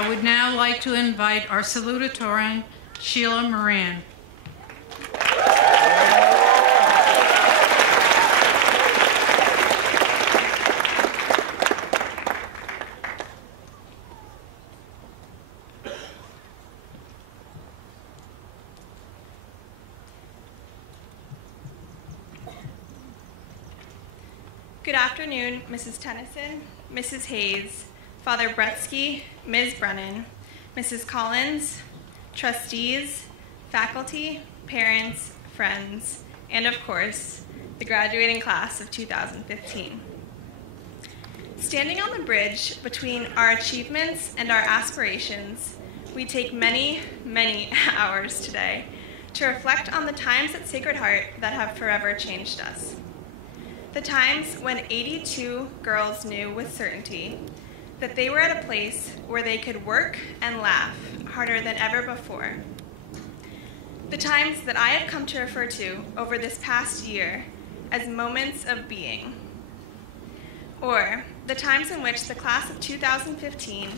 I would now like to invite our Salutatorian, Sheila Moran. Good afternoon, Mrs. Tennyson, Mrs. Hayes, Father Bretsky, Ms. Brennan, Mrs. Collins, trustees, faculty, parents, friends, and of course, the graduating class of 2015. Standing on the bridge between our achievements and our aspirations, we take many, many hours today to reflect on the times at Sacred Heart that have forever changed us. The times when 82 girls knew with certainty that they were at a place where they could work and laugh harder than ever before. The times that I have come to refer to over this past year as moments of being. Or the times in which the class of 2015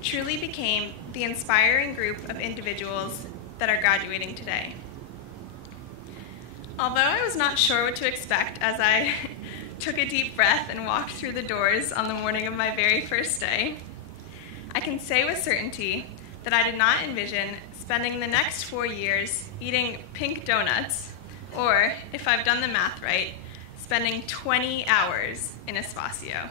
truly became the inspiring group of individuals that are graduating today. Although I was not sure what to expect as I took a deep breath and walked through the doors on the morning of my very first day, I can say with certainty that I did not envision spending the next 4 years eating pink donuts, or, if I've done the math right, spending 20 hours in Espacio.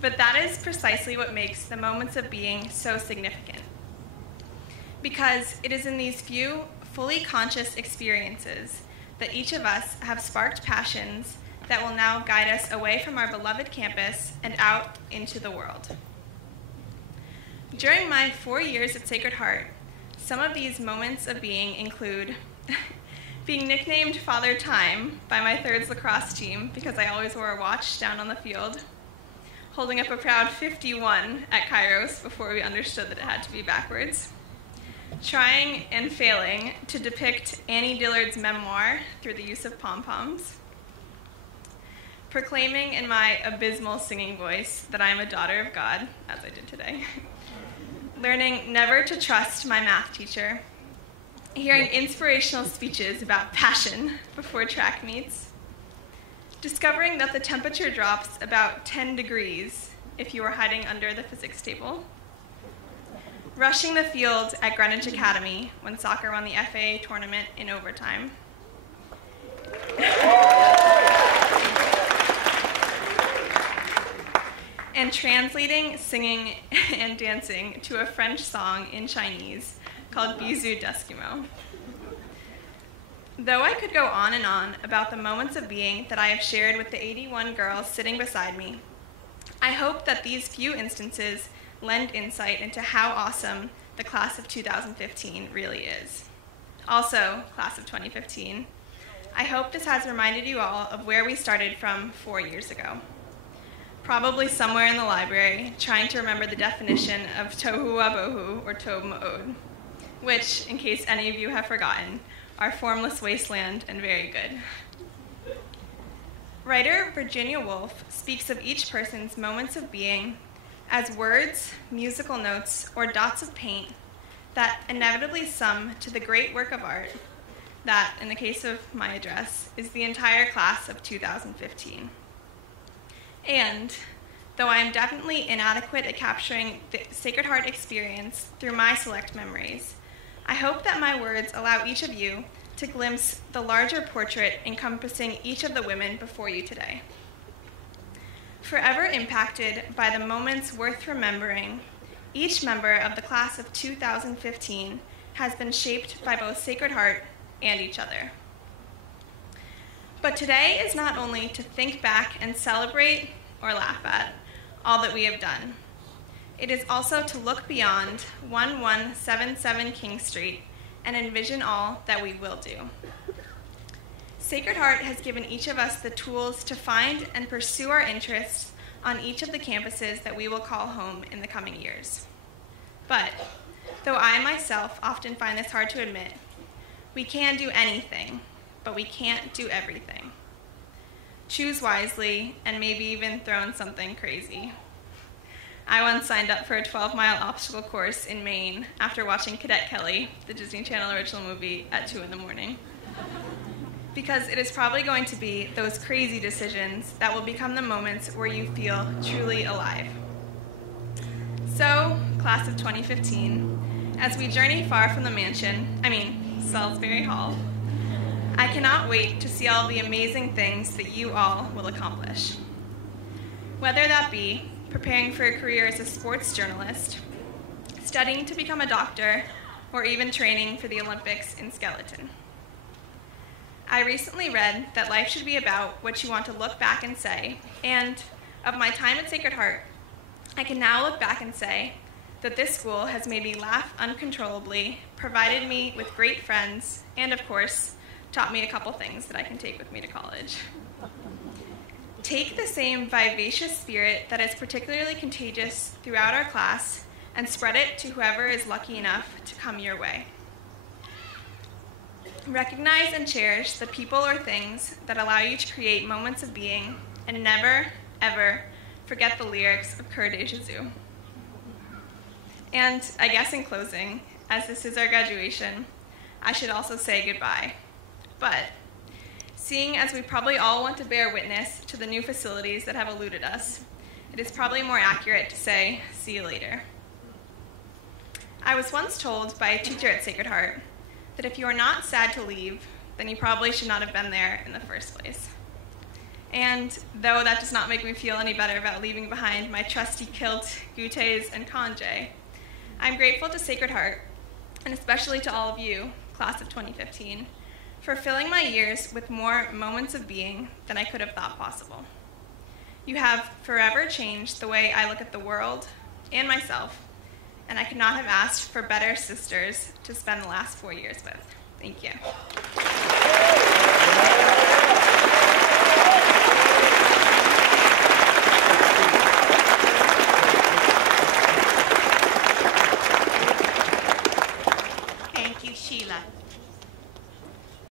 But that is precisely what makes the moments of being so significant. Because it is in these few fully conscious experiences that each of us have sparked passions that will now guide us away from our beloved campus and out into the world. During my 4 years at Sacred Heart, some of these moments of being include being nicknamed Father Time by my thirds lacrosse team because I always wore a watch down on the field, holding up a proud 51 at Kairos before we understood that it had to be backwards, trying and failing to depict Annie Dillard's memoir through the use of pom-poms, proclaiming in my abysmal singing voice that I am a daughter of God, as I did today, learning never to trust my math teacher, hearing inspirational speeches about passion before track meets, discovering that the temperature drops about 10 degrees if you are hiding under the physics table, rushing the field at Greenwich Academy when soccer won the FA tournament in overtime. And translating, singing, and dancing to a French song in Chinese called Bisous d'Eskimo. Though I could go on and on about the moments of being that I have shared with the 81 girls sitting beside me, I hope that these few instances lend insight into how awesome the class of 2015 really is. Also, class of 2015, I hope this has reminded you all of where we started from 4 years ago. Probably somewhere in the library, trying to remember the definition of tohu wabohu, or tob ma'od, which, in case any of you have forgotten, are formless wasteland and very good. Writer Virginia Woolf speaks of each person's moments of being as words, musical notes, or dots of paint that inevitably sum to the great work of art that, in the case of my address, is the entire class of 2015. And, though I am definitely inadequate at capturing the Sacred Heart experience through my select memories, I hope that my words allow each of you to glimpse the larger portrait encompassing each of the women before you today. Forever impacted by the moments worth remembering, each member of the class of 2015 has been shaped by both Sacred Heart and each other. But today is not only to think back and celebrate or laugh at all that we have done. It is also to look beyond 1177 King Street and envision all that we will do. Sacred Heart has given each of us the tools to find and pursue our interests on each of the campuses that we will call home in the coming years. But, though I myself often find this hard to admit, we can do anything, but we can't do everything. Choose wisely, and maybe even throw in something crazy. I once signed up for a 12-mile obstacle course in Maine after watching Cadet Kelly, the Disney Channel original movie, at 2 in the morning. Because it is probably going to be those crazy decisions that will become the moments where you feel truly alive. So, class of 2015, as we journey far from the Salisbury Hall, I cannot wait to see all the amazing things that you all will accomplish. Whether that be preparing for a career as a sports journalist, studying to become a doctor, or even training for the Olympics in skeleton. I recently read that life should be about what you want to look back and say, and of my time at Sacred Heart, I can now look back and say that this school has made me laugh uncontrollably, provided me with great friends, and of course, taught me a couple things that I can take with me to college. Take the same vivacious spirit that is particularly contagious throughout our class and spread it to whoever is lucky enough to come your way. Recognize and cherish the people or things that allow you to create moments of being, and never, ever forget the lyrics of Cœur de Jésus. And I guess in closing, as this is our graduation, I should also say goodbye. But seeing as we probably all want to bear witness to the new facilities that have eluded us, it is probably more accurate to say, see you later. I was once told by a teacher at Sacred Heart that if you are not sad to leave, then you probably should not have been there in the first place. And though that does not make me feel any better about leaving behind my trusty kilt, goûters, and congé, I'm grateful to Sacred Heart, and especially to all of you, class of 2015, for filling my years with more moments of being than I could have thought possible. You have forever changed the way I look at the world and myself, and I could not have asked for better sisters to spend the last 4 years with. Thank you.